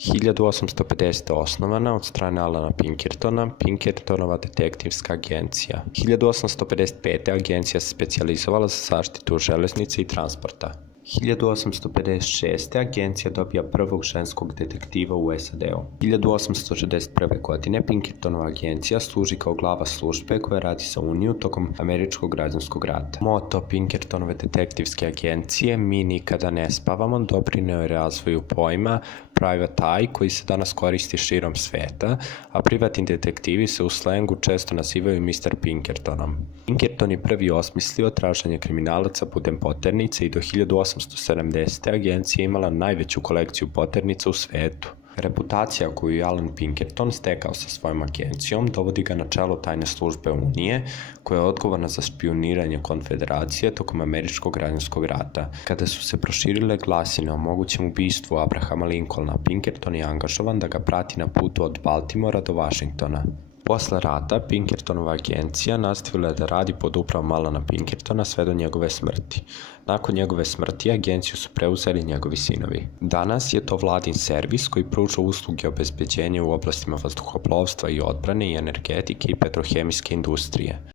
1850. osnovana od strane Alana Pinkertona, Pinkertonova detektivska agencija. 1855. agencija se specijalizovala za zaštitu železnice i transporta. 1856. agencija dobija prvog ženskog detektiva u SAD-u. 1861. godine Pinkertonova agencija služi kao glava službe koja radi za Uniju tokom Američkog građanskog rata. Moto Pinkertonove detektivske agencije "Mi nikada ne spavamo" doprineo je razvoju pojma private eye koji se danas koristi širom sveta, a privatni detektivi se u slengu često nazivaju Mr. Pinkertonom. Pinkerton je prvi osmislio traženje kriminalaca putem poternice i do 1870. agencija imala najveću kolekciju poternica u svetu. Reputacija koju je Alan Pinkerton stekao sa svojom agencijom dovodi ga na čelo tajne službe Unije, koja je odgovorna za špijuniranje Konfederacije tokom Američkog građanskog rata. Kada su se proširile glasine o mogućem ubistvu Abrahama Lincolna, Pinkerton je angažovan da ga prati na putu od Baltimora do Vašingtona. Posle rata, Pinkertonova agencija nastavila je da radi pod upravom Alana Pinkertona sve do njegove smrti. Nakon njegove smrti, agenciju su preuzeli njegovi sinovi. Danas je to vladin servis koji pruža usluge obezbeđenja u oblastima vazduhoplovstva i odbrane i energetike i petrohemijske industrije.